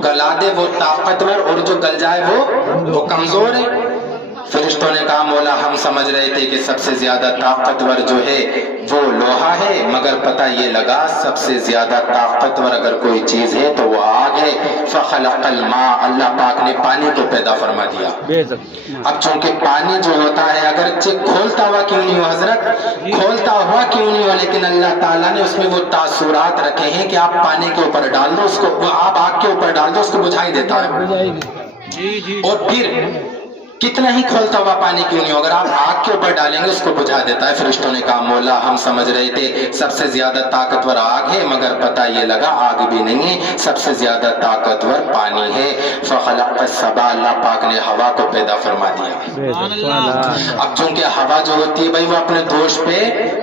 गला दे वो ताकतवर और जो गल जाए वो कमजोर है। फरिश्तों ने कहा मौला हम समझ रहे थे कि सबसे ज्यादा ताकतवर जो है वो लोहा है, मगर पता ये लगा सबसे ज्यादा ताकतवर अगर कोई चीज है तो वो आग है। फखलकल मा, अल्लाह पाक ने पानी को पैदा फरमा दिया। अब चूंकि पानी जो होता है अगर खोलता हुआ क्यों नहीं हो हजरत, खोलता हुआ क्यों नहीं हो, लेकिन अल्लाह ताला ने उसमें वो तासुरात रखे हैं कि आप पानी के ऊपर डाल दो उसको, आप आग के ऊपर डाल दो उसको बुझा ही देता है। और फिर कितना ही खोलता हुआ पानी क्यों नहीं हो, अगर आप आग के ऊपर डालेंगे उसको बुझा देता है। फरिश्तों ने कहा मौला हम समझ रहे थे सबसे ज्यादा ताकतवर आग है, मगर पता ये लगा आग भी नहीं है, सबसे ज्यादा ताकतवर पानी है। फखलक़स सबा, अल्लाह पाक ने हवा को पैदा फरमा दिया। अब चूंकि हवा जो होती है भाई वो अपने दोष पे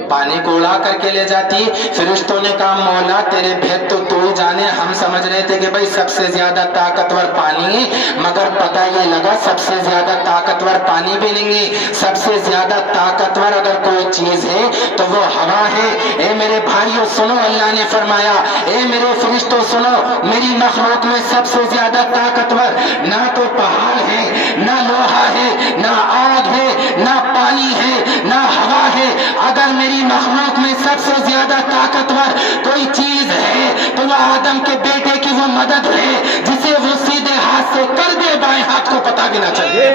पानी को उड़ा करके ले जाती है। फरिश्तों ने कहा मौला तेरे भेद तो तू ही जाने, हम समझ रहे थे कि भाई सबसे ज्यादा ताकतवर पानी है, मगर पता ये लगा सबसे ज्यादा ताकतवर पानी भी नहीं है, सबसे ज्यादा ताकतवर अगर कोई चीज है तो वो हवा है। ए मेरे भाइयों सुनो, अल्लाह ने फरमाया ए मेरे फरिश्तों सुनो, मेरी मखलूक में सबसे ज्यादा ताकतवर ना तो पहाड़ है, ना लोहा है, ना आग है, ना पानी है, ना हवा है। अगर मेरी मखलूक में सबसे ज्यादा ताकतवर कोई चीज है तो वो आदम के बेटे की वो मदद है, जिसे वो सीधे हाथ से कर दे बाएं हाथ को पता भी ना चले।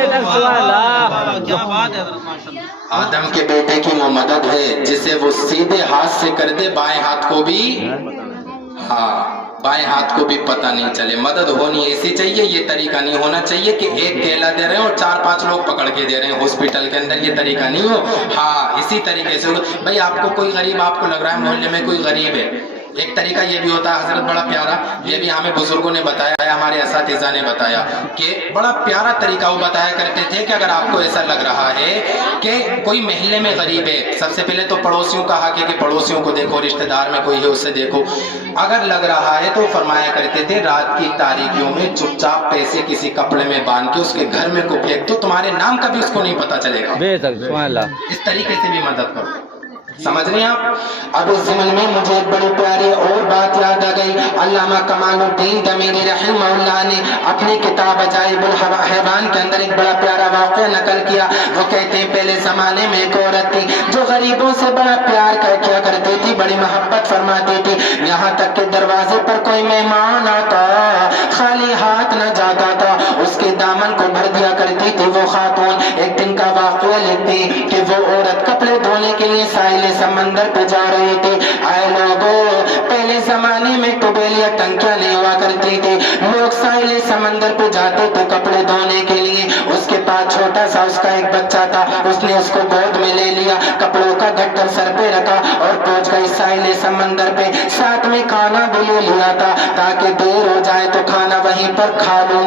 आदम के बेटे की वो मदद है जिसे वो सीधे हाथ से कर दे बाएं हाथ को भी, हाँ बाएं हाथ को भी पता नहीं चले। मदद होनी ऐसी चाहिए, ये तरीका नहीं होना चाहिए कि एक केला दे रहे हैं और 4-5 लोग पकड़ के दे रहे हैं हॉस्पिटल के अंदर, ये तरीका नहीं हो। हाँ इसी तरीके से भाई आपको कोई गरीब, आपको लग रहा है मोहल्ले में कोई गरीब है, एक तरीका ये भी होता है हजरत बड़ा प्यारा, ये भी हमें बुजुर्गों ने बताया, हमारे असातिज़ा ने बताया कि बड़ा प्यारा तरीका वो बताया करते थे कि अगर आपको ऐसा लग रहा है कि कोई महल्ले में गरीब है, सबसे पहले तो पड़ोसियों का हक है कि पड़ोसियों को देखो, रिश्तेदार में कोई है उससे देखो। अगर लग रहा है तो फरमाया करते थे रात की तारीखियों में चुपचाप पैसे किसी कपड़े में बांध के उसके घर में को फेंक दो, तुम्हारे नाम का भी उसको नहीं पता चलेगा। इस तरीके से भी मदद करो, समझ रहे हैं आप। अब इस ज़मन में मुझे एक बड़ी प्यारी और बात याद आ गई। अल्लामा कमालुद्दीन दमीरी रहमहुल्लाह ने अपनी किताब अजाइबुल हैवान के अंदर एक बड़ा प्यारा वाक़या नकल किया। वो कहते हैं पहले जमाने में एक औरत थी जो गरीबों से बड़ा प्यार किया करती थी, बड़ी मोहब्बत फरमाती थी, यहाँ तक के दरवाजे पर कोई मेहमान आता खाली हाथ न जाता था, उसके दामन को भर दिया करती थी वो खातून। एक दिन का वाक़या लिखती कि वो औरत कपड़े धोने के लिए साहिल समंदर पे जा रहे थे। आए लोगों, पहले जमाने में टुबेल या टंकियां नहीं हुआ करती थी, लोग साहिल समंदर पे जाते थे कपड़े धोने के लिए। उसके पास छोटा सा उसका एक बच्चा था, उसने उसको गोद में ले लिया, कपड़ों का गट्ठर सर पे रखा और पहुंच गई साहिल समंदर पे। साथ में खाना भी ले लिया था ताकि देर हो जाए तो खाना वहीं पर खा लूं।